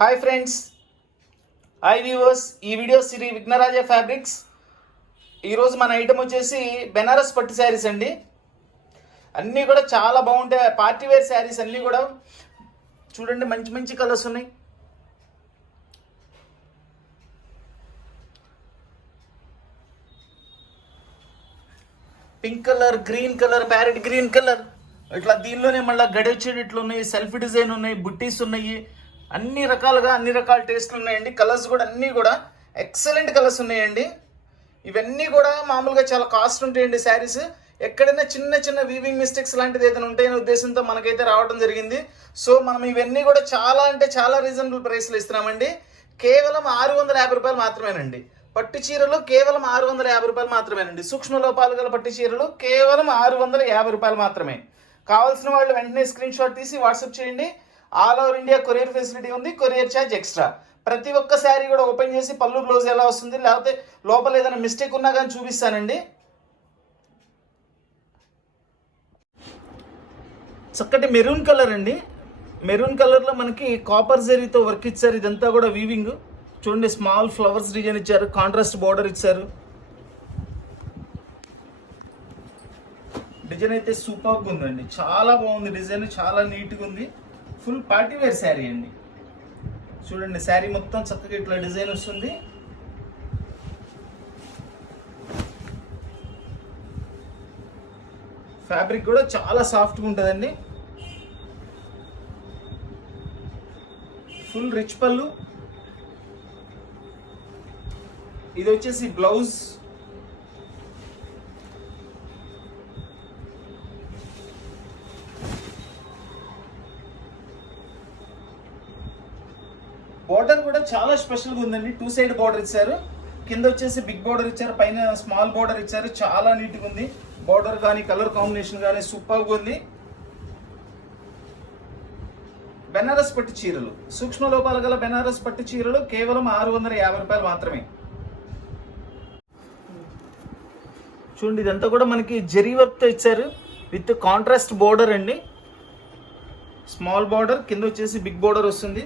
Hi friends, hi viewers. ఈ video Shri Vighnaraja fabrics. ఈరోజు మన ఐటమ్ వచ్చేసి బెనారస్ పట్టు శారీస్ అండి. అన్నీ కూడా చాలా బాగుంటాయి. పార్టీ వేర్ శారీస్ అన్నీ కూడా చూడండి, మంచి మంచి కలర్స్ ఉన్నాయి. Pink colour, green colour, parrot green colour, ఇట్లా దీనిలోనే మళ్ళీ గడి వచ్చేటట్లు ఉన్నాయి. సెల్ఫ్ డిజైన్ ఉన్నాయి, బుట్టీస్ ఉన్నాయి. అన్ని రకాలుగా అన్ని రకాల టేస్ట్లు ఉన్నాయండి. కలర్స్ కూడా అన్నీ కూడా ఎక్సలెంట్ కలర్స్ ఉన్నాయండి. ఇవన్నీ కూడా మామూలుగా చాలా కాస్ట్ ఉంటాయండి శారీస్. ఎక్కడైనా చిన్న చిన్న వీవింగ్ మిస్టేక్స్ లాంటిది ఏదైనా ఉంటాయనే ఉద్దేశంతో మనకైతే రావడం జరిగింది. సో మనం ఇవన్నీ కూడా చాలా అంటే చాలా రీజనబుల్ ప్రైస్లో ఇస్తున్నామండి. కేవలం 650 రూపాయలు మాత్రమేనండి. పట్టు చీరలు కేవలం 650 రూపాయలు మాత్రమేనండి. సూక్ష్మ లోపాలు గల పట్టు చీరలు కేవలం 650 రూపాయలు మాత్రమే. కావాల్సిన వాళ్ళు వెంటనే స్క్రీన్ షాట్ తీసి వాట్సాప్ చేయండి. All over India courier facility ఉంది. Courier charge extra. ప్రతి ఒక్క శారీ కూడా ఓపెన్ చేసి పళ్ళు బ్లౌజ్ ఎలా వస్తుంది, లేకపోతే లోపల ఏదైనా మిస్టేక్ ఉన్నా కానీ చూపిస్తానండి. చక్కటి మెరూన్ కలర్ అండి. మెరూన్ కలర్లో మనకి కాపర్ జరీతో వర్క్ ఇచ్చారు. ఇదంతా కూడా వీవింగ్. చూడండి, స్మాల్ ఫ్లవర్స్ డిజైన్ ఇచ్చారు, కాంట్రాస్ట్ బార్డర్ ఇచ్చారు. డిజైన్ అయితే సూపర్గా ఉందండి, చాలా బాగుంది డిజైన్, చాలా నీట్గా ఉంది. ఫుల్ పార్టీ వేర్ శారీ అండి. చూడండి, శారీ మొత్తం చక్కగా ఇట్లా డిజైన్ వస్తుంది. ఫ్యాబ్రిక్ కూడా చాలా సాఫ్ట్గా ఉంటుందండి. ఫుల్ రిచ్ పళ్ళు. ఇది వచ్చేసి బ్లౌజ్. బార్డర్ కూడా చాలా స్పెషల్గా ఉందండి. 2 సైడ్ బార్డర్ ఇచ్చారు. కింద వచ్చేసి బిగ్ బార్డర్ ఇచ్చారు, పైన స్మాల్ బార్డర్ ఇచ్చారు. చాలా నీట్గా ఉంది. బార్డర్ కానీ కలర్ కాంబినేషన్ కానీ సూపర్గా ఉంది. బెనారస్ పట్టు చీరలు, సూక్ష్మ లోపాలు గల బెనారస్ పట్టు చీరలు కేవలం 650 రూపాయలు మాత్రమే. చూడండి, ఇదంతా కూడా మనకి జరీ వర్క్తో ఇచ్చారు విత్ కాంట్రాస్ట్ బార్డర్ అండి. స్మాల్ బార్డర్, కింద వచ్చేసి బిగ్ బార్డర్ వస్తుంది.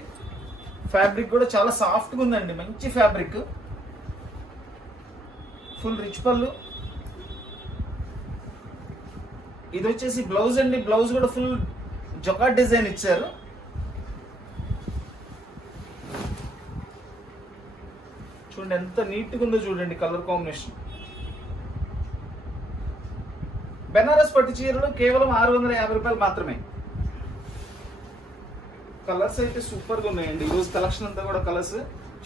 ఫ్యాబ్రిక్ కూడా చాలా సాఫ్ట్గా ఉందండి, మంచి ఫ్యాబ్రిక్. ఫుల్ రిచ్ పళ్ళు. ఇది వచ్చేసి బ్లౌజ్ అండి. బ్లౌజ్ కూడా ఫుల్ జొకాట్ డిజైన్ ఇచ్చారు. చూడండి ఎంత నీట్గా ఉందో చూడండి కలర్ కాంబినేషన్. బెనారస్ పట్టు చీరలు కేవలం 650 రూపాయలు మాత్రమే. కలర్స్ అయితే సూపర్గా ఉన్నాయండి. ఈరోజు కలెక్షన్ అంతా కూడా కలర్స్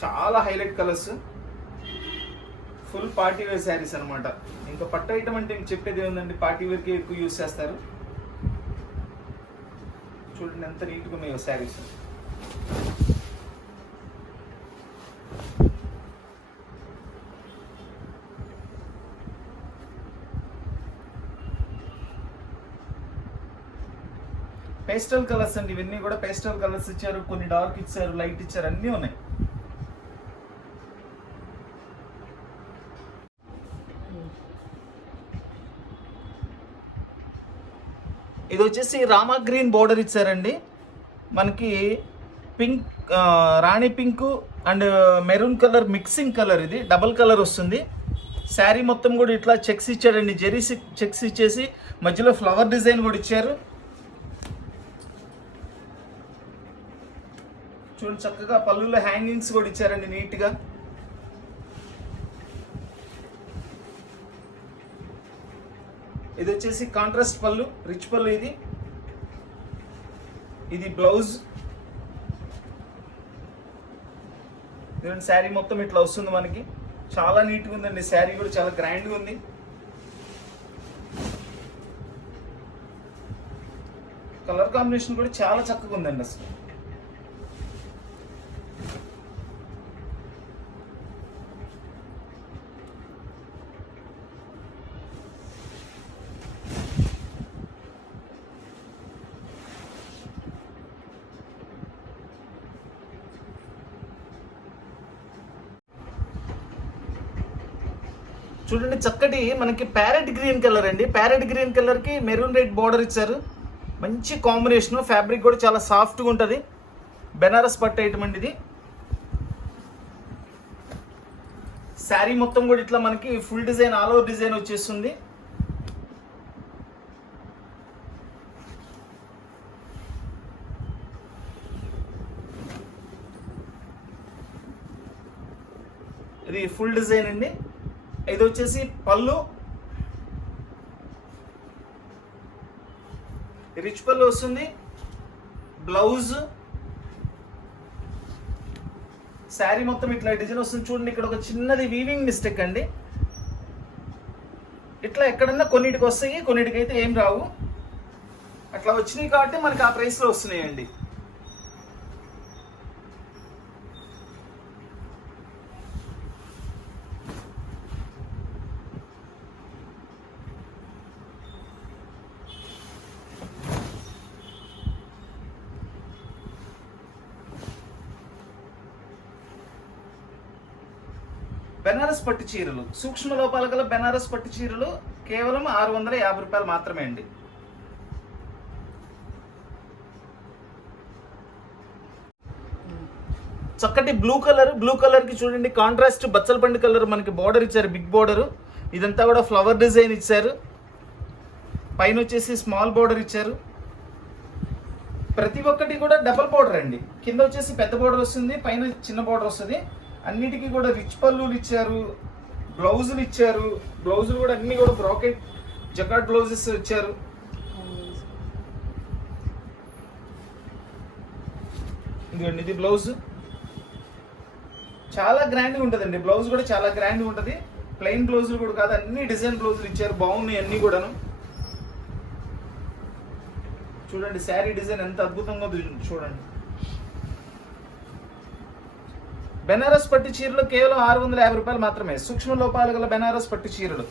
చాలా highlight colours. Full party wear saris అనమాట. ఇంకా పట్టు ఐటమ్ అంటే ఇంక చెప్పేది ఏముందండి, పార్టీ వేర్కి ఎక్కువ యూజ్ చేస్తారు. చూడండి ఎంత నీట్గా ఉన్నాయో శారీస్. పేస్టల్ కలర్స్ అండి. ఇవన్నీ కూడా పేస్టల్ కలర్స్ ఇచ్చారు, కొన్ని డార్క్ ఇచ్చారు, లైట్ ఇచ్చారు, అన్నీ ఉన్నాయి. ఇది వచ్చేసి రామా గ్రీన్ బోర్డర్ ఇచ్చారండి. మనకి pink, Rani pink and maroon colour mixing colour. ఇది డబల్ కలర్ వస్తుంది. శారీ మొత్తం కూడా ఇట్లా చెక్స్ ఇచ్చారండి. జెరీ చెక్స్ ఇచ్చేసి మధ్యలో ఫ్లవర్ డిజైన్ కూడా ఇచ్చారు. చూడండి, చక్కగా పళ్ళులో హ్యాంగింగ్స్ కూడా ఇచ్చారండి నీట్గా. ఇది వచ్చేసి కాంట్రాస్ట్ పళ్ళు, రిచ్ పళ్ళు. ఇది బ్లౌజ్. శారీ మొత్తం ఇట్లా వస్తుంది మనకి. చాలా నీట్గా ఉందండి. శారీ కూడా చాలా గ్రాండ్గా ఉంది. కలర్ కాంబినేషన్ కూడా చాలా చక్కగా ఉందండి అసలు. చూడండి, చక్కటి మనకి ప్యారెట్ గ్రీన్ కలర్ అండి. ప్యారెట్ గ్రీన్ కలర్కి మెరూన్ రెడ్ బార్డర్ ఇచ్చారు. మంచి కాంబినేషన్. ఫ్యాబ్రిక్ కూడా చాలా సాఫ్ట్గా ఉంటుంది. బెనారస్ పట్టు ఐటమ్ అండి ఇది. శారీ మొత్తం కూడా ఇట్లా మనకి full design, all over design వచ్చేస్తుంది. ఇది ఫుల్ డిజైన్ అండి. ఇది వచ్చేసి పళ్ళు, రిచ్ పళ్ళు వస్తుంది. బ్లౌజ్, శారీ మొత్తం ఇట్లా డిజైన్ వస్తుంది. చూడండి ఇక్కడ ఒక చిన్నది వీవింగ్ మిస్టేక్ అండి. ఇట్లా ఎక్కడన్నా కొన్నిటికి వస్తాయి, కొన్నిటికి అయితే ఏం రావు. అట్లా వచ్చినాయి కాబట్టి మనకి ఆ ప్రైస్లో వస్తున్నాయండి. బెనారస్ పట్టు చీరలు, సూక్ష్మ లోపాలు గల బెనారస్ పట్టు చీరలు కేవలం 650 రూపాయలు మాత్రమే అండి. చక్కటి బ్లూ కలర్ కి చూడండి కాంట్రాస్ట్ బచ్చలపండు కలర్ మనకి బార్డర్ ఇచ్చారు, బిగ్ బార్డర్. ఇదంతా కూడా ఫ్లవర్ డిజైన్ ఇచ్చారు. పైన వచ్చేసి స్మాల్ బార్డర్ ఇచ్చారు. ప్రతి ఒక్కటి కూడా డబల్ బార్డర్ అండి. కింద వచ్చేసి పెద్ద బార్డర్ వస్తుంది, పైన చిన్న బార్డర్ వస్తుంది. అన్నిటికీ కూడా రిచ్ పళ్ళులు ఇచ్చారు, బ్లౌజులు ఇచ్చారు. బ్లౌజులు కూడా అన్ని కూడా బ్రాకెట్ జకాట్ బ్లౌజెస్ ఇచ్చారు. ఇదిగోండి ఇది బ్లౌజ్, చాలా గ్రాండ్గా ఉంటుందండి. బ్లౌజ్ కూడా చాలా గ్రాండ్గా ఉంటుంది. ప్లెయిన్ బ్లౌజులు కూడా కాదు, అన్ని డిజైన్ బ్లౌజులు ఇచ్చారు. బాగున్నాయి అన్ని కూడాను. చూడండి శారీ డిజైన్ ఎంత అద్భుతంగా చూడండి. బెనారస్ పట్టు చీరలు కేవలం 650 రూపాయలు మాత్రమే. సూక్ష్మ లోపాలు గల బెనారస్ పట్టు చీరలు.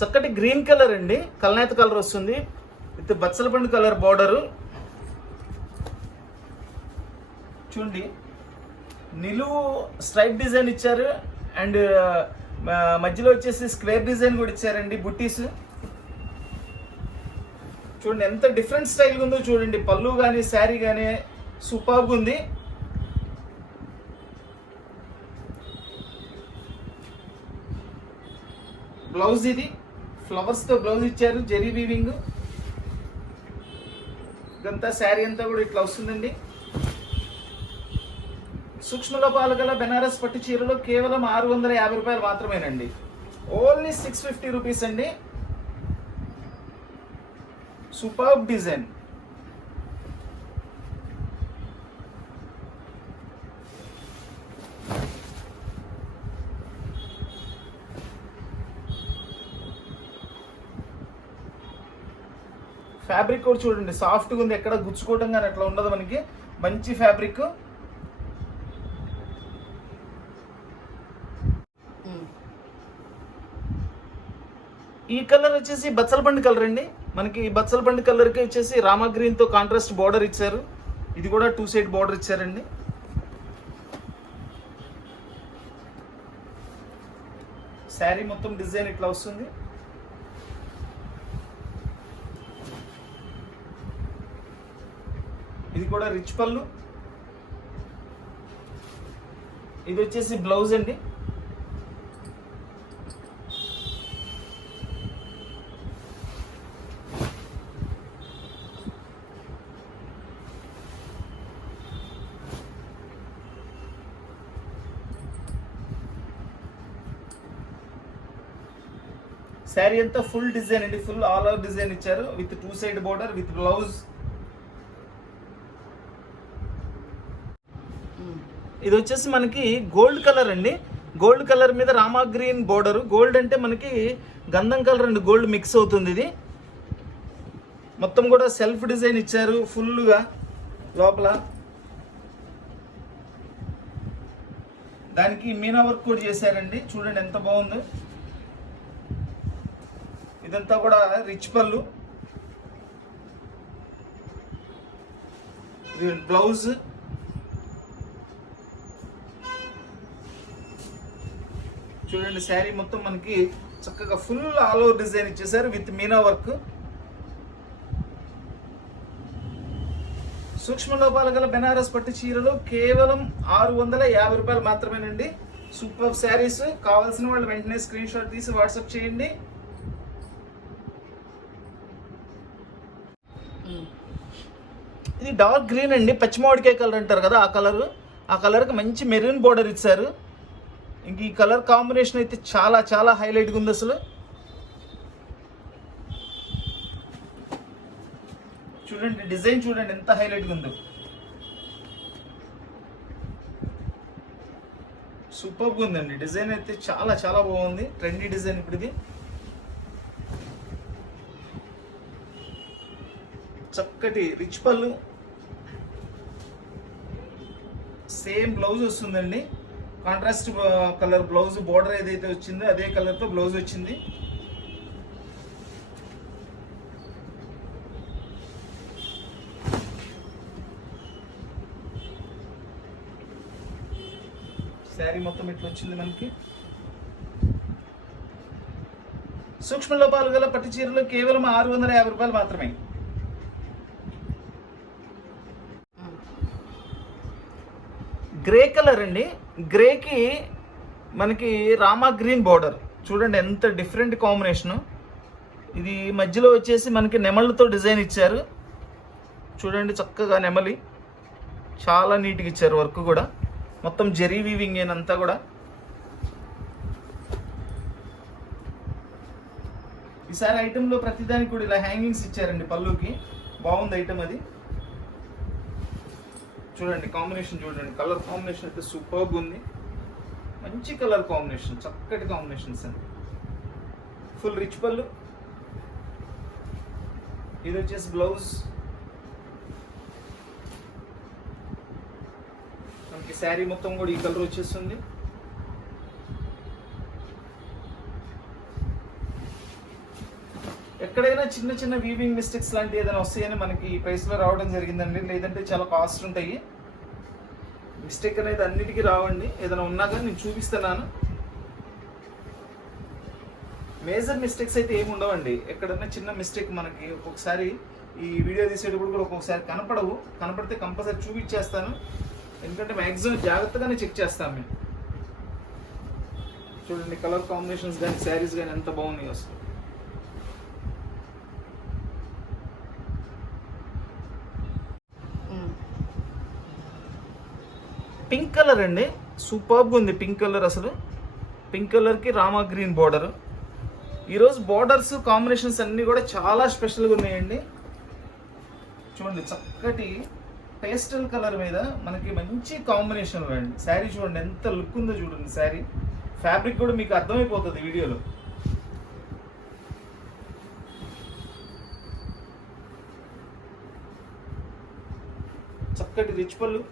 చక్కటి గ్రీన్ కలర్ అండి, కల్నేత కలర్ వస్తుంది విత్ బచ్చలపండు కలర్ బార్డరు. చూడండి నిలువు స్ట్రైప్ డిజైన్ ఇచ్చారు, అండ్ మధ్యలో వచ్చేసి స్క్వేర్ డిజైన్ కూడా ఇచ్చారండి, బుట్టీస్. చూడండి ఎంత డిఫరెంట్ స్టైల్గా ఉందో చూడండి. పళ్ళు కానీ శారీ కానీ సూపర్గా ఉంది. బ్లౌజ్ ఇది ఫ్లవర్స్తో బ్లౌజ్ ఇచ్చారు, జెరీ వీవింగ్. ఇదంతా శారీ అంతా కూడా ఇట్లా వస్తుందండి. సూక్ష్మ లోపాలు గల బెనారస్ పట్టు చీరలు కేవలం 650 రూపాయలు మాత్రమేనండి. ఓన్లీ 650 రూపీస్ అండి. Superb design. ఫ్యాబ్రిక్ కూడా చూడండి సాఫ్ట్గా ఉంది, ఎక్కడ గుచ్చుకోవడం కానీ అట్లా ఉండదు మనకి. మంచి ఫ్యాబ్రిక్. ఈ కలర్ వచ్చేసి బచ్చలపండు కలర్ అండి. మనకి బచ్చలపండు కలర్కి వచ్చేసి రామా గ్రీన్తో కాంట్రాస్ట్ బార్డర్ ఇచ్చారు. ఇది కూడా 2 సైడ్ బార్డర్ ఇచ్చారండి. శారీ మొత్తం డిజైన్ ఇట్లా వస్తుంది. ఇది కూడా రిచ్ పళ్ళు. ఇది వచ్చేసి బ్లౌజ్ అండి. శారీ అంతా ఫుల్ డిజైన్ అండి, ఫుల్ ఆల్ ఓవర్ డిజైన్ ఇచ్చారు with 2 side border with blouse. ఇది వచ్చేసి మనకి గోల్డ్ కలర్ అండి. గోల్డ్ కలర్ మీద రామా గ్రీన్ బోర్డర్. గోల్డ్ అంటే మనకి గంధం కలర్ అండ్ గోల్డ్ మిక్స్ అవుతుంది. ఇది మొత్తం కూడా సెల్ఫ్ డిజైన్ ఇచ్చారు ఫుల్గా లోపల. దానికి మీనా వర్క్ కూడా చేశారండి. చూడండి ఎంత బాగుందో. ఇదంతా కూడా రిచ్ పళ్ళు. ఇది బ్లౌజ్. చూడండి శారీ మొత్తం మనకి చక్కగా ఫుల్ ఆల్ ఓవర్ డిజైన్ ఇచ్చేసారు విత్ మీనా వర్క్. సూక్ష్మ లోపాలు గల బెనారస్ పట్టు చీరలు కేవలం 650 రూపాయలు మాత్రమేనండి. సూపర్ శారీస్. కావాల్సిన వాళ్ళు వెంటనే స్క్రీన్ షాట్ తీసి వాట్సాప్ చేయండి. ఇది డార్క్ గ్రీన్ అండి, పచ్చిమామిడికాయ కలర్ అంటారు కదా ఆ కలర్కి మంచి మెరూన్ బోర్డర్ ఇచ్చారు. ఇంక ఈ కలర్ కాంబినేషన్ అయితే చాలా చాలా హైలైట్గా ఉంది అసలు. చూడండి డిజైన్ చూడండి ఎంత హైలైట్గా ఉందో. సూపర్గా ఉందండి డిజైన్ అయితే చాలా చాలా బాగుంది. ట్రెండీ డిజైన్ ఇప్పుడు ఇది. చక్కటి రిచ్ పళ్ళు, సేమ్ బ్లౌజ్ వస్తుందండి. కాంట్రాస్ట్ కలర్ బ్లౌజ్, బోర్డర్ ఏదైతే వచ్చిందో అదే కలర్తో బ్లౌజ్ వచ్చింది. శారీ మొత్తం ఇట్లా వచ్చింది మనకి. సూక్ష్మ లోపాలు గల పట్టు చీరలు కేవలం 650 రూపాయలు మాత్రమే. గ్రే కలర్ అండి. గ్రేకి మనకి రామా గ్రీన్ బార్డర్ చూడండి ఎంత డిఫరెంట్ కాంబినేషను. ఇది మధ్యలో వచ్చేసి మనకి నెమళ్ళతో డిజైన్ ఇచ్చారు. చూడండి చక్కగా నెమలి చాలా నీట్గా ఇచ్చారు. వర్క్ కూడా మొత్తం జెరీ వీవింగ్ ఏనంతా కూడా. ఈసారి ఐటెంలో ప్రతిదానికి కూడా ఇలా హ్యాంగింగ్స్ ఇచ్చారండి పళ్ళుకి. బాగుంది ఐటమ్ అది. చూడండి కాంబినేషన్ చూడండి, కలర్ కాంబినేషన్ అయితే సూపర్గా ఉంది. మంచి కలర్ కాంబినేషన్, చక్కటి కాంబినేషన్స్ అండి. ఫుల్ రిచ్ పళ్ళు. ఇది వచ్చేసి బ్లౌజ్. మనకి శారీ మొత్తం కూడా ఈ కలర్ వచ్చేస్తుంది. ఎక్కడైనా చిన్న చిన్న వీవింగ్ మిస్టేక్స్ లాంటివి ఏదైనా వస్తాయని మనకి ఈ ప్రైస్లో రావడం జరిగిందండి. లేదంటే చాలా కాస్ట్ ఉంటాయి. మిస్టేక్ అనేది అన్నిటికీ రావండి. ఏదైనా ఉన్నా కానీ నేను చూపిస్తున్నాను. మేజర్ మిస్టేక్స్ అయితే ఏమి ఉండవండి. ఎక్కడైనా చిన్న మిస్టేక్ మనకి ఒక్కొక్కసారి ఈ వీడియో తీసేటప్పుడు కూడా ఒక్కొక్కసారి కనపడవు. కనపడితే కంపల్సరీ చూపించేస్తాను. ఎందుకంటే మ్యాక్సిమం జాగ్రత్తగానే చెక్ చేస్తాను మేము. చూడండి కలర్ కాంబినేషన్స్ కానీ శారీస్ కానీ ఎంత బాగున్నాయి అసలు. పింక్ కలర్ అండి, సూపర్గా ఉంది పింక్ కలర్ అసలు. పింక్ కలర్కి రామా గ్రీన్ బార్డర్. ఈరోజు బార్డర్స్ కాంబినేషన్స్ అన్నీ కూడా చాలా స్పెషల్గా ఉన్నాయండి. చూడండి చక్కటి పేస్టల్ కలర్ మీద మనకి మంచి కాంబినేషన్ అండి. శారీ చూడండి ఎంత లుక్ ఉందో చూడండి. శారీ ఫ్యాబ్రిక్ కూడా మీకు అర్థమైపోతుంది వీడియోలో. చక్కటి రిచ్ పళ్ళు.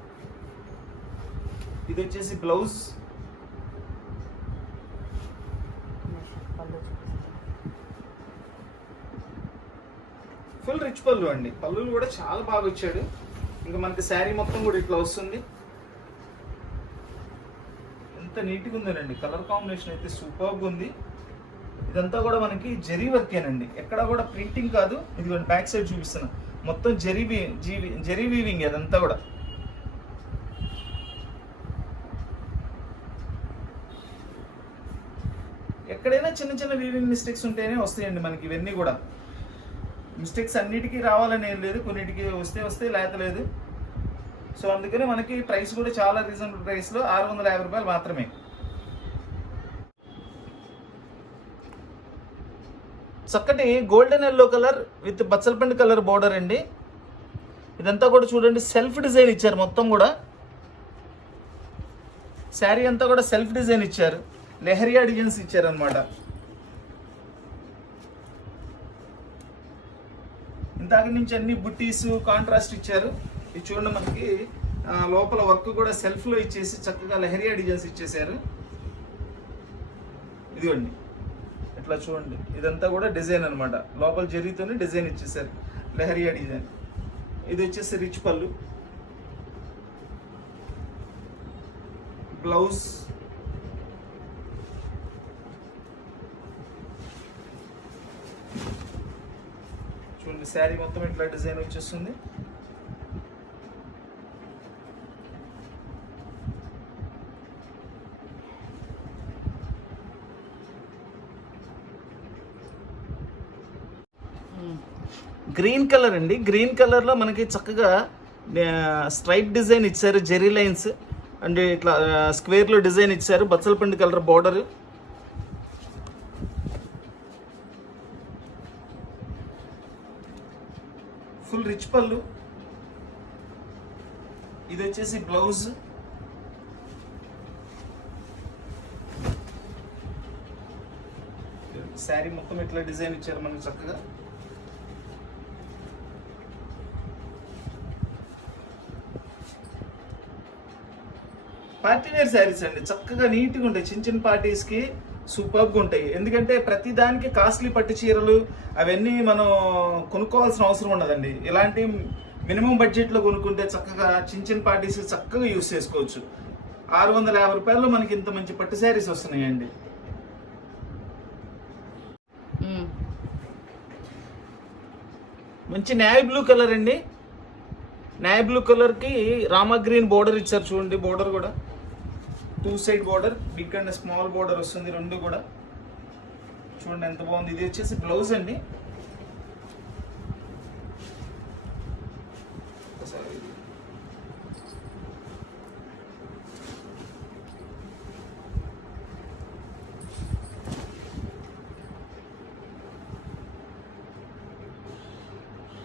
ఇది వచ్చేసి బ్లౌజ్. ఫుల్ రిచ్ పళ్ళు అండి. పళ్ళులు కూడా చాలా బాగా వచ్చాడు. ఇంకా మనకి శారీ మొత్తం కూడా ఇట్లా వస్తుంది. ఎంత నీట్గా ఉందండి. కలర్ కాంబినేషన్ అయితే సూపర్గా ఉంది. ఇదంతా కూడా మనకి జరీ వర్కేనండి, ఎక్కడ కూడా ప్రింటింగ్ కాదు. ఇది బ్యాక్ సైడ్ చూపిస్తాను, మొత్తం జరీ వీవింగ్ అదంతా కూడా. ఎక్కడైనా చిన్న చిన్న వీవింగ్ మిస్టేక్స్ ఉంటేనే వస్తాయండి మనకి. ఇవన్నీ కూడా మిస్టేక్స్ అన్నిటికీ రావాలని ఏం లేదు, కొన్నిటికి వస్తే లేదు. సో అందుకని మనకి ప్రైస్ కూడా చాలా రీజనబుల్ ప్రైస్లో 650 రూపాయలు మాత్రమే. చక్కటి గోల్డెన్ ఎల్లో కలర్ విత్ బచ్చలపండు కలర్ బోర్డర్ అండి. ఇదంతా కూడా చూడండి సెల్ఫ్ డిజైన్ ఇచ్చారు. మొత్తం కూడా శారీ అంతా కూడా సెల్ఫ్ డిజైన్ ఇచ్చారు. లెహరియా డిజైన్స్ ఇచ్చారు అనమాట. ఇందాక నుంచి అన్ని బుట్టీస్ కాంట్రాస్ట్ ఇచ్చారు. ఇది చూడండి మనకి లోపల వర్క్ కూడా సెల్ఫ్లో ఇచ్చేసి చక్కగా లెహరియా డిజైన్స్ ఇచ్చేసారు. ఇదిగోండి ఇట్లా చూడండి, ఇదంతా కూడా డిజైన్ అనమాట. లోపల జరీతోనే డిజైన్ ఇచ్చేసారు, లెహరియా డిజైన్. ఇది వచ్చేసి రిచ్ పళ్ళు, బ్లౌజ్. శారీ మొత్తం ఇట్లా డిజైన్ వచ్చేస్తుంది. గ్రీన్ కలర్ అండి. గ్రీన్ కలర్లో మనకి చక్కగా స్ట్రైప్ డిజైన్ ఇచ్చారు, జెరీ లైన్స్ అండ్ ఇట్లా స్క్వేర్లో డిజైన్ ఇచ్చారు, బచ్చలపండు కలర్ బార్డర్. ఫుల్ రిచ్ పళ్ళు. ఇది వచ్చేసి బ్లౌజ్. శారీ మొత్తం ఇట్లా డిజైన్ ఇచ్చారు మనకి చక్కగా. పార్టీ వేర్ శారీస్ అండి, చక్కగా నీట్గా ఉంటాయి. చిన్న చిన్న పార్టీస్కి సూపర్గా ఉంటాయి. ఎందుకంటే ప్రతి దానికి కాస్ట్లీ పట్టు చీరలు అవన్నీ మనం కొనుక్కోవాల్సిన అవసరం ఉండదండి. ఇలాంటి మినిమం బడ్జెట్లో కొనుక్కుంటే చక్కగా చిన్న చిన్న పార్టీస్ చక్కగా యూస్ చేసుకోవచ్చు. 650 రూపాయల్లో మనకి ఇంత మంచి పట్టు శారీస్ వస్తున్నాయండి. మంచి నేవీ బ్లూ కలర్ అండి. నేవీ బ్లూ కలర్కి రామా గ్రీన్ బోర్డర్ ఇచ్చారు చూడండి. బోర్డర్ కూడా 2 side border, big and small border వస్తుంది రెండు కూడా. చూడండి ఎంత బాగుంది. ఇది వచ్చేసి బ్లౌజ్ అండి.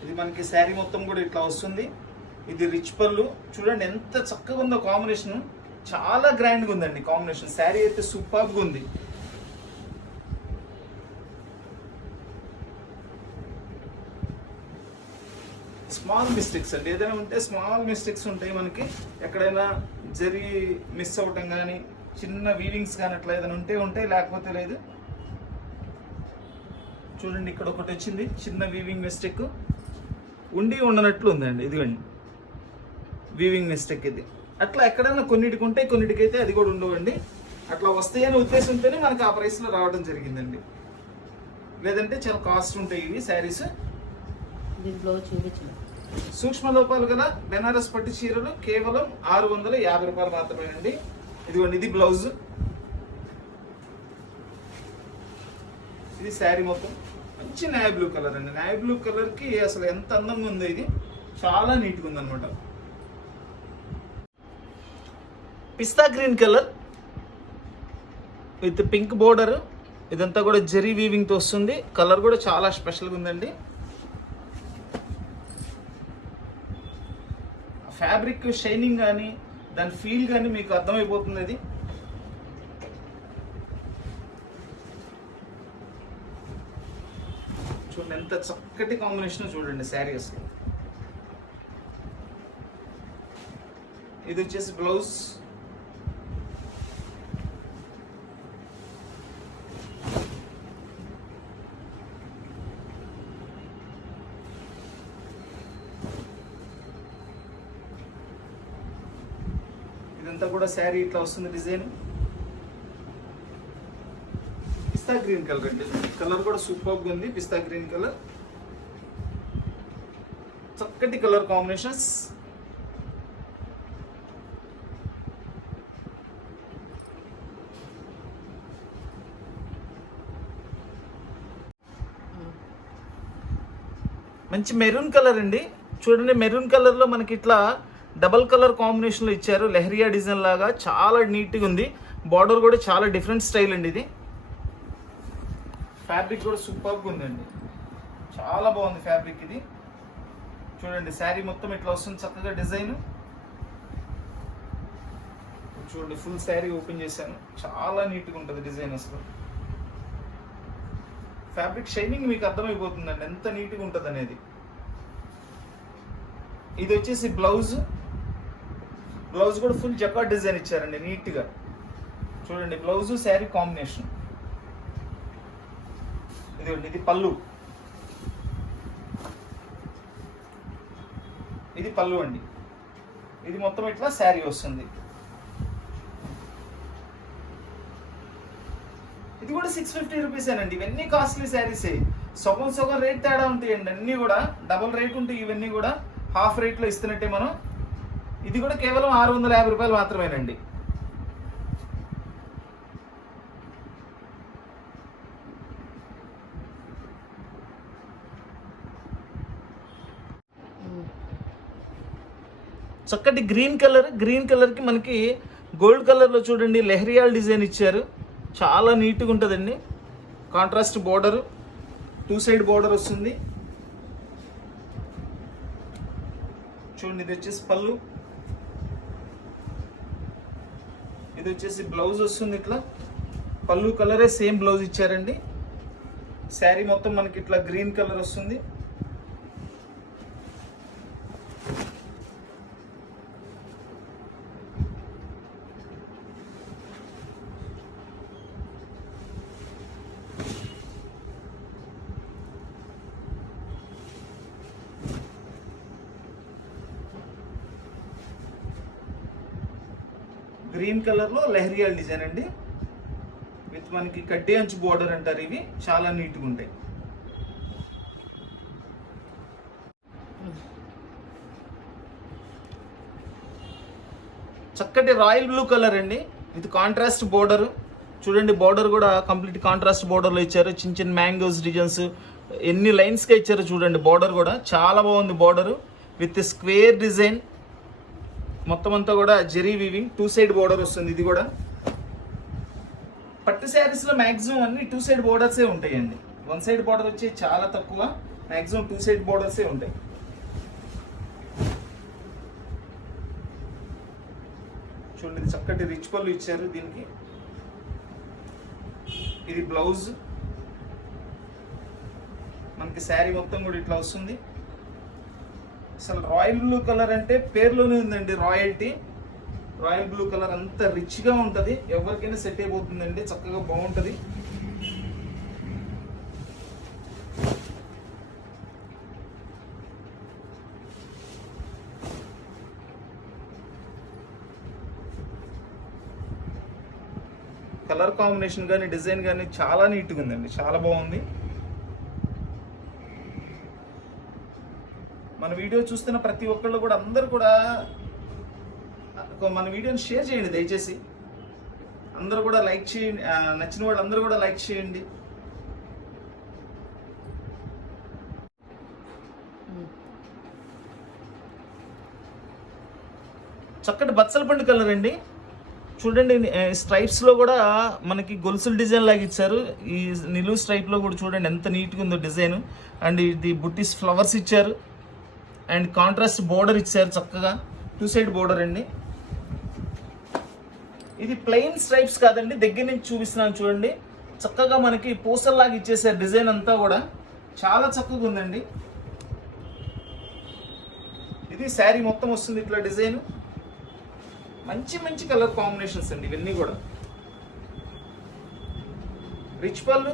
ఇది మనకి శారీ మొత్తం కూడా ఇట్లా వస్తుంది. ఇది రిచ్ పళ్ళు. చూడండి ఎంత చక్కగా ఉందో కాంబినేషన్, చాలా గ్రాండ్గా ఉందండి కాంబినేషన్. శారీ అయితే సూపర్గా ఉంది. స్మాల్ మిస్టేక్స్ అండి, ఏదైనా ఉంటే స్మాల్ మిస్టేక్స్ ఉంటాయి మనకి. ఎక్కడైనా జరీ మిస్ అవ్వటం కానీ, చిన్న వీవింగ్స్ కానీ అట్లా ఏదైనా ఉంటాయి, లేకపోతే లేదు. చూడండి ఇక్కడ ఒకటి వచ్చింది చిన్న వీవింగ్ మిస్టేక్, ఉండనట్లు ఉందండి. ఇదిగోండి వీవింగ్ మిస్టేక్ ఇది. అట్లా ఎక్కడైనా కొన్నిటికి ఉంటాయి, కొన్నిటికైతే అది కూడా ఉండవండి. అట్లా వస్తాయనే ఉద్దేశంతోనే మనకి ఆ ప్రైస్లో రావడం జరిగిందండి. లేదంటే చాలా కాస్ట్ ఉంటాయి ఇవి శారీస్. సూక్ష్మ లోపాలు గల బెనారస్ పట్టు చీరలు కేవలం 650 రూపాయలు మాత్రమేనండి. ఇదిగోండి ఇది బ్లౌజ్. ఇది శారీ మొత్తం మంచి నేవీ బ్లూ కలర్ అండి. నేవీ బ్లూ కలర్కి అసలు ఎంత అందంగా ఉందో, ఇది చాలా నీట్గా ఉందన్నమాట. Pista green colour with pink border. ఇదంతా కూడా జెరీ వీవింగ్తో వస్తుంది. కలర్ కూడా చాలా స్పెషల్గా ఉందండి. ఫ్యాబ్రిక్ షైనింగ్ కానీ దాని ఫీల్ కానీ మీకు అర్థమైపోతుంది. అది చూడండి ఎంత చక్కటి కాంబినేషన్ చూడండి శారీ అసలు. ఇది వచ్చేసి బ్లౌజ్. ఇదంతా కూడా శారీ ఇట్లా వస్తుంది డిజైన్. పిస్తా గ్రీన్ కలర్ అండి. కలర్ కూడా సూపర్గా ఉంది. పిస్తా గ్రీన్ కలర్, చక్కటి కలర్ కాంబినేషన్స్. మంచి మెరూన్ కలర్ అండి. చూడండి మెరూన్ కలర్లో మనకి ఇట్లా డబల్ కలర్ కాంబినేషన్లో ఇచ్చారు. లెహరియా డిజైన్ లాగా చాలా నీట్గా ఉంది. బార్డర్ కూడా చాలా డిఫరెంట్ స్టైల్ అండి. ఇది ఫ్యాబ్రిక్ కూడా సూపర్గా ఉందండి, చాలా బాగుంది ఫ్యాబ్రిక్. ఇది చూడండి శారీ మొత్తం ఇట్లా వస్తుంది చక్కగా డిజైన్. చూడండి ఫుల్ శారీ ఓపెన్ చేశాను, చాలా నీట్గా ఉంటుంది డిజైన్. అసలు ఫ్యాబ్రిక్ షైనింగ్ మీకు అర్థమైపోతుందండి ఎంత నీట్గా ఉంటుంది అనేది. ఇది వచ్చేసి బ్లౌజ్. బ్లౌజ్ కూడా ఫుల్ జకార్డ్ డిజైన్ ఇచ్చారండి నీట్గా. చూడండి బ్లౌజ్ శారీ కాంబినేషన్. ఇది పళ్ళు. ఇది పళ్ళు అండి. ఇది మొత్తం ఇట్లా శారీ వస్తుంది. ఇది కూడా 650 రూపీస్ అండి. ఇవన్నీ కాస్ట్లీ శారీసే. సగం సగం రేట్ తేడా ఉంటాయండి. అన్నీ కూడా డబుల్ రేట్ ఉంటాయి. ఇవన్నీ కూడా హాఫ్ రేట్లో ఇస్తున్నట్టే మనం. ఇది కూడా కేవలం 650 రూపాయలు మాత్రమేనండి. చక్కటి గ్రీన్ కలర్కి మనకి గోల్డ్ కలర్లో చూడండి లెహరియాల్ డిజైన్ ఇచ్చారు. చాలా నీట్గా ఉంటుందండి. కాంట్రాస్ట్ బోర్డరు, 2 సైడ్ బోర్డర్ వస్తుంది. చూడండి, ఇది వచ్చేసి పళ్ళు, ఇది వచ్చేసి బ్లౌజ్ వస్తుంది. ఇట్లా పళ్ళు కలరే సేమ్ బ్లౌజ్ ఇచ్చారండి. శారీ మొత్తం మనకి ఇట్లా గ్రీన్ కలర్ వస్తుంది. గ్రీన్ కలర్లో లెహరియాల్ డిజైన్ అండి. విత్ మనకి కడ్డీ అంచు బోర్డర్ అంటారు. ఇవి చాలా నీట్గా ఉంటాయి. చక్కటి రాయల్ బ్లూ కలర్ అండి. With contrast border. చూడండి, బోర్డర్ కూడా కంప్లీట్ కాంట్రాస్ట్ బోర్డర్లో ఇచ్చారు. చిన్న చిన్న మ్యాంగోస్ డిజైన్స్ ఎన్ని లైన్స్గా ఇచ్చారు చూడండి. బోర్డర్ కూడా చాలా బాగుంది. బోర్డర్ విత్ స్క్వేర్ డిజైన్, మొత్తం అంతా కూడా జెరీ వీవింగ్, 2 సైడ్ బోర్డర్ వస్తుంది. ఇది కూడా పట్టు శారీస్లో మ్యాక్సిమం అన్ని 2 సైడ్ బోర్డర్సే ఉంటాయండి. 1 సైడ్ బోర్డర్ వచ్చి చాలా తక్కువ. మ్యాక్సిమం 2 సైడ్ బోర్డర్సే ఉంటాయి. చూడండి, చక్కటి రిచ్ పళ్ళు ఇచ్చారు దీనికి. ఇది బ్లౌజ్. మనకి శారీ మొత్తం కూడా ఇట్లా వస్తుంది. అసలు రాయల్ బ్లూ కలర్ అంటే పేర్లోనే ఉందండి, రాయల్టీ. రాయల్ బ్లూ కలర్ అంత రిచ్గా ఉంటుంది. ఎవరికైనా సెట్ అయిపోతుందండి. చక్కగా బాగుంటుంది. కలర్ కాంబినేషన్ కానీ డిజైన్ కానీ చాలా నీట్గా ఉందండి. చాలా బాగుంది. మన వీడియో చూస్తున్న ప్రతి ఒక్కళ్ళు కూడా అందరూ కూడా మన వీడియోని షేర్ చేయండి దయచేసి. అందరూ కూడా లైక్ చేయండి. నచ్చిన వాళ్ళు అందరూ కూడా లైక్ చేయండి. చక్కటి బచ్చల పండు కలర్ అండి. చూడండి, స్ట్రైప్స్లో కూడా మనకి గొలుసుల డిజైన్ లాగా ఇచ్చారు. ఈ నిలువు స్ట్రైప్లో కూడా చూడండి ఎంత నీట్గా ఉందో డిజైన్. అండ్ ఇది బుట్టీస్ ఫ్లవర్స్ ఇచ్చారు. అండ్ కాంట్రాస్ట్ బోర్డర్ ఇచ్చారు చక్కగా. 2 సైడ్ బోర్డర్ అండి. ఇది ప్లెయిన్ స్ట్రైప్స్ కాదండి, దగ్గర నుంచి చూపిస్తున్నాను చూడండి. చక్కగా మనకి పూసల్లాగా ఇచ్చేసారు. డిజైన్ అంతా కూడా చాలా చక్కగా ఉందండి. ఇది శారీ మొత్తం వస్తుంది ఇట్లా డిజైన్. మంచి మంచి కలర్ కాంబినేషన్స్ అండి ఇవన్నీ కూడా. రిచ్ పళ్ళు.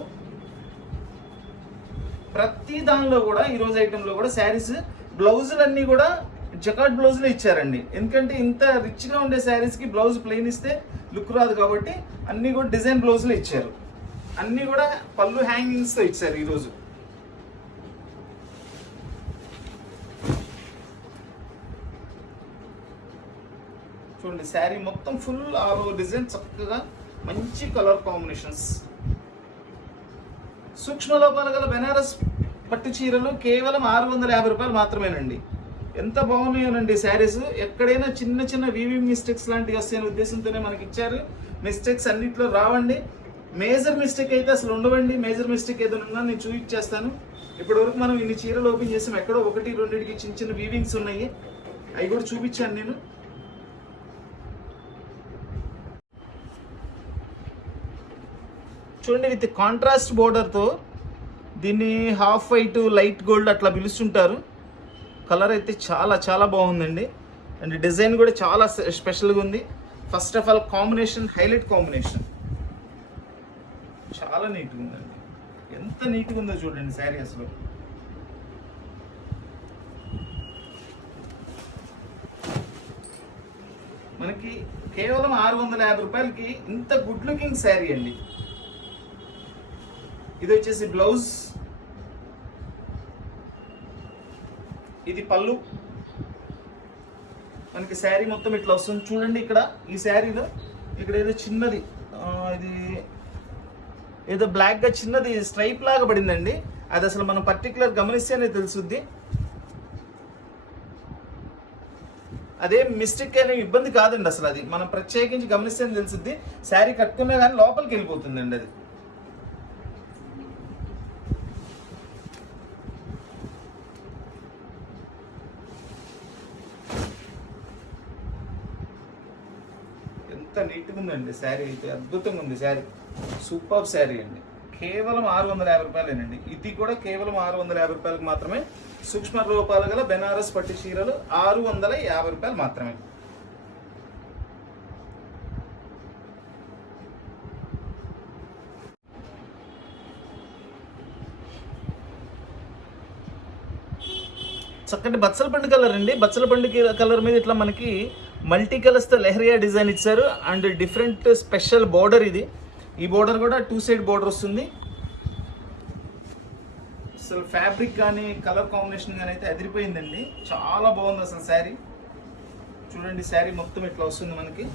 ప్రతి దానిలో కూడా ఈరోజు ఐటెంలో కూడా శారీస్ బ్లౌజులన్నీ కూడా జకాట్ బ్లౌజులు ఇచ్చారండి. ఎందుకంటే ఇంత రిచ్గా ఉండే శారీస్కి బ్లౌజ్ ప్లెయిన్ ఇస్తే లుక్ రాదు కాబట్టి అన్నీ కూడా డిజైన్ బ్లౌజులు ఇచ్చారు. అన్నీ కూడా పళ్ళు హ్యాంగింగ్స్తో ఇచ్చారు ఈరోజు. చూడండి, శారీ మొత్తం ఫుల్ ఆల్ ఓవర్ డిజైన్, చక్కగా మంచి కలర్ కాంబినేషన్స్. సూక్ష్మ లోపాలు గల బెనారస్ పట్టు చీరలు కేవలం 650 రూపాయలు మాత్రమేనండి. ఎంత బాగున్నాయోనండి శారీస్. ఎక్కడైనా చిన్న చిన్న వీవింగ్ మిస్టేక్స్ లాంటివి వస్తాయనే ఉద్దేశంతోనే మనకి ఇచ్చారు. మిస్టేక్స్ అన్నిట్లో రావండి. మేజర్ మిస్టేక్ అయితే అసలు ఉండవండి. మేజర్ మిస్టేక్ ఏదైనా ఉన్నా నేను చూపించేస్తాను. ఇప్పటివరకు మనం ఇన్ని చీరలు ఓపెన్ చేసాం. ఎక్కడో 1-2కి చిన్న చిన్న వీవింగ్స్ ఉన్నాయి. అవి కూడా చూపించాను నేను. చూడండి, విత్ కాంట్రాస్ట్ బోర్డర్తో దీన్ని హాఫ్ వైట్ లైట్ గోల్డ్ అట్లా పిలుస్తుంటారు. కలర్ అయితే చాలా చాలా బాగుందండి. అండ్ డిజైన్ కూడా చాలా స్పెషల్గా ఉంది. First of all combination, highlight combination చాలా నీట్గా ఉందండి. ఎంత నీట్గా ఉందో చూడండి శారీ అసలు. మనకి కేవలం 650 రూపాయలకి ఇంత గుడ్ లుకింగ్ శారీ అండి. ఇది వచ్చేసి బ్లౌజ్. ఇది పళ్ళు. మనకి శారీ మొత్తం ఇట్లా వస్తుంది చూడండి. ఇక్కడ ఈ శారీలో ఇక్కడ ఏదో చిన్నది ఇది ఏదో బ్లాక్గా చిన్నది స్ట్రైప్ లాగా పడిందండి. అది అసలు మనం పర్టికులర్ గమనిస్తేనే తెలుసుద్ది. అదేం మిస్టేక్ అయినా ఇబ్బంది కాదండి అసలు. అది మనం ప్రత్యేకించి గమనిస్తేనే తెలుసుద్ది. శారీ కట్టుకున్నా కానీ లోపలికి వెళ్ళిపోతుందండి అది. ఎంత నీట్గా ఉందండి శారీ అయితే. అద్భుతంగా ఉంది శారీ. సూపర్ శారీ అండి. కేవలం 650 రూపాయలేనండి. ఇది కూడా కేవలం 650 రూపాయలకు మాత్రమే. సూక్ష్మ రూపాలు గల బెనారస్ పట్టు చీరలు 650 రూపాయలు మాత్రమే. చక్కటి బచ్చల పండు కలర్ అండి. బచ్చల పండు కలర్ మీద ఇట్లా మనకి మల్టీ కలర్స్తో లెహరియా డిజైన్ ఇచ్చారు. అండ్ డిఫరెంట్ స్పెషల్ బోర్డర్ ఇది. ఈ బోర్డర్ కూడా 2 సైడ్ బోర్డర్ వస్తుంది. అసలు ఫ్యాబ్రిక్ కానీ కలర్ కాంబినేషన్ కానీ అయితే అదిరిపోయిందండి. చాలా బాగుంది అసలు శారీ. చూడండి శారీ మొత్తం ఇట్లా వస్తుంది మనకి.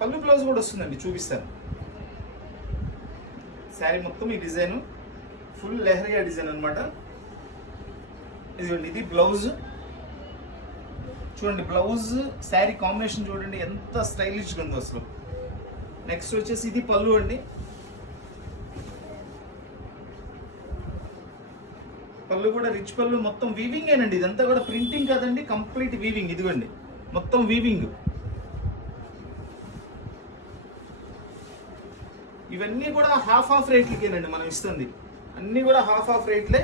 పళ్ళు బ్లౌజ్ కూడా వస్తుందండి, చూపిస్తాను. శారీ మొత్తం ఈ డిజైన్ ఫుల్ లెహరియా డిజైన్ అనమాట. ఇదిగోండి ఇది బ్లౌజ్. చూడండి బ్లౌజ్ శారీ కాంబినేషన్ చూడండి ఎంత స్టైలిష్గా ఉందో అసలు. నెక్స్ట్ వచ్చేసి ఇది పళ్ళు అండి. పళ్ళు కూడా రిచ్ పళ్ళు, మొత్తం వీవింగ్ ఏనండి. ఇదంతా కూడా ప్రింటింగ్ కాదండి, కంప్లీట్ వీవింగ్. ఇదిగోండి మొత్తం వీవింగ్. ఇవన్నీ కూడా హాఫ్ రేట్లకేనండి మనం ఇస్తుంది. అన్నీ కూడా హాఫ్ రేట్లే.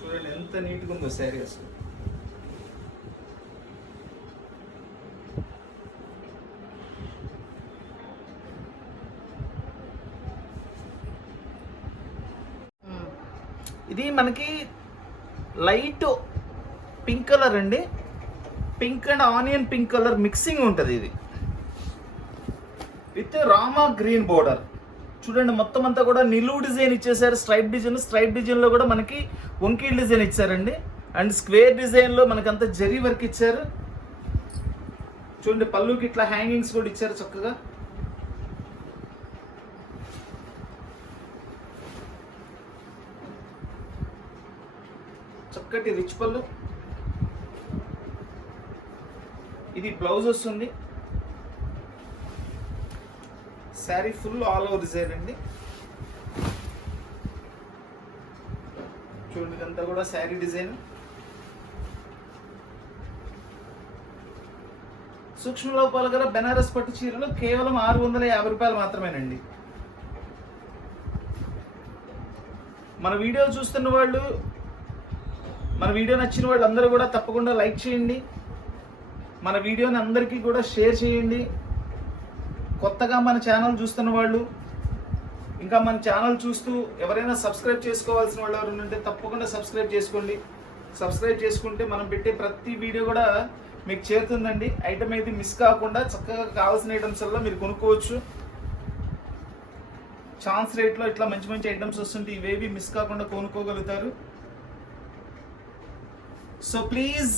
చూడండి ఎంత నీట్గా ఉందో శారీ అసలు. ఇది మనకి లైట్ పింక్ కలర్ అండి. Pink and onion pink colour mixing ఉంటుంది ఇది, విత్ రామా గ్రీన్ బోర్డర్. చూడండి మొత్తం అంతా కూడా నిలువు డిజైన్ ఇచ్చేసారు. స్ట్రైప్ డిజైన్లో కూడా మనకి వంకీల్ డిజైన్ ఇచ్చారండి. అండ్ స్క్వేర్ డిజైన్లో మనకంతా జరీ వర్క్ ఇచ్చారు. చూడండి పళ్ళుకి ఇట్లా హ్యాంగింగ్స్ కూడా ఇచ్చారు చక్కగా. చక్కటి రిచ్ పళ్ళు. ఇది బ్లౌజ్ వస్తుంది. Sari full all over design అండి. చూడండి ఇదంతా కూడా శారీ డిజైన్. సూక్ష్మ లోపాలు గల బెనారస్ పట్టు చీరలు కేవలం 650 రూపాయలు మాత్రమేనండి. మన వీడియో చూస్తున్న వాళ్ళు, మన వీడియో నచ్చిన వాళ్ళు అందరూ కూడా తప్పకుండా లైక్ చేయండి. మన వీడియోని అందరికీ కూడా షేర్ చేయండి. కొత్తగా మన ఛానల్ చూస్తున్న వాళ్ళు, ఇంకా మన ఛానల్ చూస్తూ ఎవరైనా సబ్స్క్రైబ్ చేసుకోవాల్సిన వాళ్ళు ఎవరైనా ఉంటే తప్పకుండా సబ్స్క్రైబ్ చేసుకోండి. సబ్స్క్రైబ్ చేసుకుంటే మనం పెట్టే ప్రతి వీడియో కూడా మీకు చేరుతుందండి. ఐటమ్ అయితే మిస్ కాకుండా చక్కగా కావాల్సిన ఐటమ్స్ వల్ల మీరు కొనుక్కోవచ్చు. ఛాన్స్ రేట్లో ఇట్లా మంచి మంచి ఐటమ్స్ వస్తుంటే ఇవేవి మిస్ కాకుండా కొనుక్కోగలుగుతారు. So please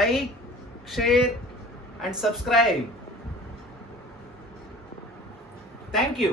like, share and subscribe. Thank you.